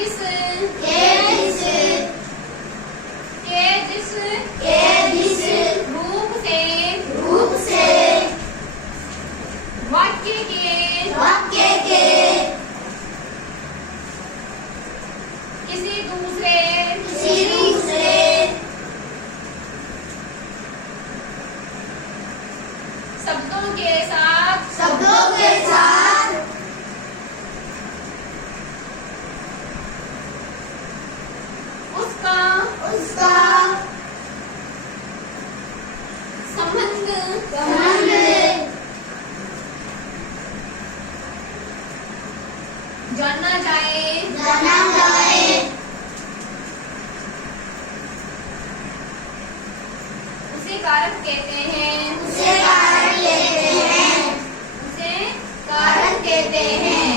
जिस के जिस के जिस के जिस रूप से वाक्य के किसी दूसरे शब्दों के साथ उसका संबंध जाना जाए उसे कारक कहते हैं। उसे कारक कहते हैं।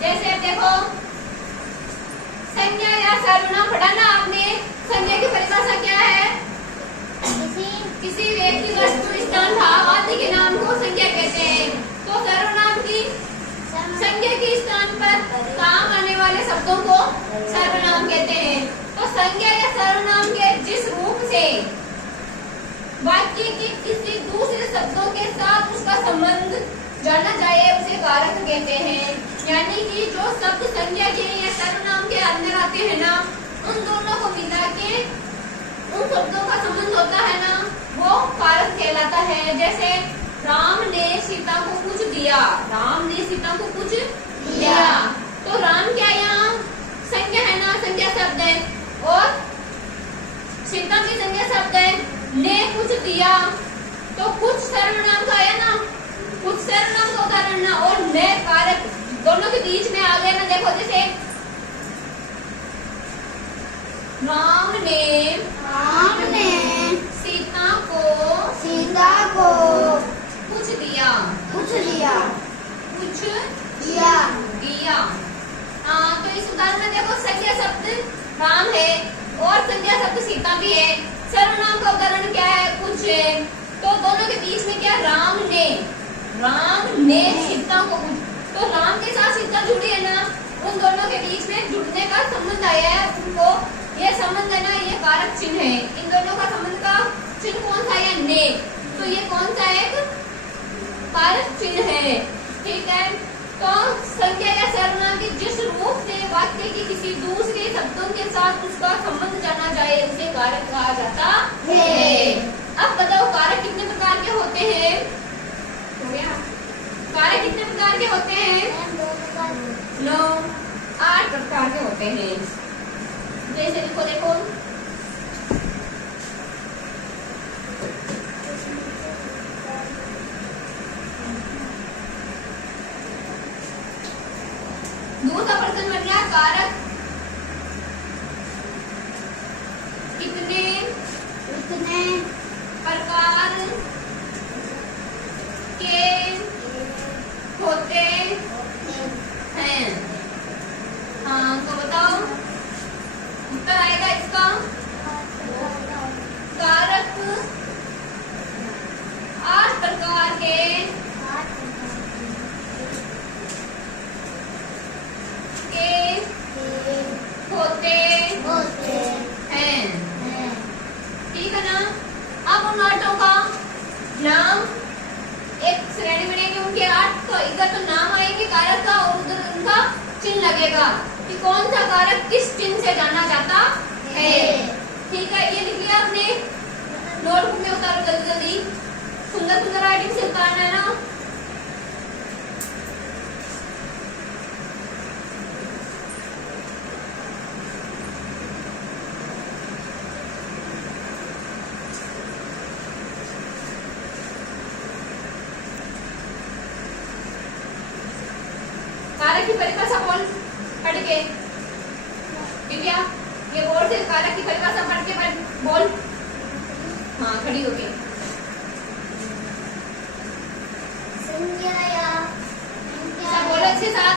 जैसे अब देखो संज्ञा या सर्वनाम पढ़ा ना आपने। संज्ञा की परिभाषा क्या है? किसी व्यक्ति वस्तु स्थान भाव आदि के नाम को संज्ञा कहते हैं। तो सर्वनाम की संज्ञा के स्थान पर काम आने वाले शब्दों को सर्वनाम कहते हैं। तो संज्ञा या सर्वनाम के जिस रूप से वाक्य के किसी दूसरे शब्दों के साथ उसका संबंध जाना जाए उसे कारक कहते हैं। यानी कि जो शब्द संज्ञा के या सर्वनाम के अंदर आते हैं ना, उन दोनों को मिला के उन शब्दों का संबंध होता है ना, वो कारक कहलाता है। जैसे राम ने सीता को कुछ दिया। राम ने सीता को कुछ दिया। तो राम क्या यहाँ संज्ञा है ना, संज्ञा शब्द है। और सीता की संज्ञा शब्द है। ने कुछ दिया तो कुछ सर्वनाम का आया ना, कुछ सर्वनाम का उदाहरण ना, और ने कारक दोनों के बीच में आ गया ना। देखो जैसे राम ने सीता को कुछ दिया। तो इस उदाहरण में देखो संज्ञा शब्द राम है और संज्ञा शब्द सीता भी है। सर्वनाम का उदाहरण क्या है? कुछ है। तो दोनों के बीच में क्या? राम ने सीता को कुछ। तो राम के साथ सीता जुड़ी है ना, उन दोनों के बीच में जुड़ने का संबंध आया है। उनको ये संबंध है ना, ये कारक चिन्ह है। इन दोनों का संबंध का चिन्ह कौन सा है? ने। तो ये कौन सा है? कारक चिन्ह है। ठीक है। तो संज्ञा या सर्वनाम के जिस रूप से वाक्य के किसी दूसरे शब्दों के साथ उसका संबंध जाना जाए उसे कारक कहा जाता है। अब बताओ कारक कितने प्रकार के होते हैं? हो गया? कारक कितने प्रकार के होते हैं? 9 8 प्रकार के होते हैं। जैसे देखो दूसरा प्रश्न बन गया कारक कितने प्रकार के होते हैं? हाँ तो बताओ उत्तर आएगा इसका। कारक 8 प्रकार के होते हैं। ठीक है ना। अब उन 8 का नाम एक श्रेणी बनेगी, उनके 8 तो इधर तो नाम आएंगे कारक का और उधर उनका चिन्ह लगेगा कि कौन सा कारक किस चिन्ह से जाना जाता है। ठीक है, ये लिख लिया आपने। नोटबुक में उतारो जल्दी जल्दी। सुंदर सुंदर राइटिंग से उतारना है ना। कारक की परिभाषा बोल पढ़ के। दिव्या ये बोर्ड से कारक की परिभाषा पढ़ के बोल। हाँ खड़ी होके। संज्ञा या बोलो अच्छे साथ।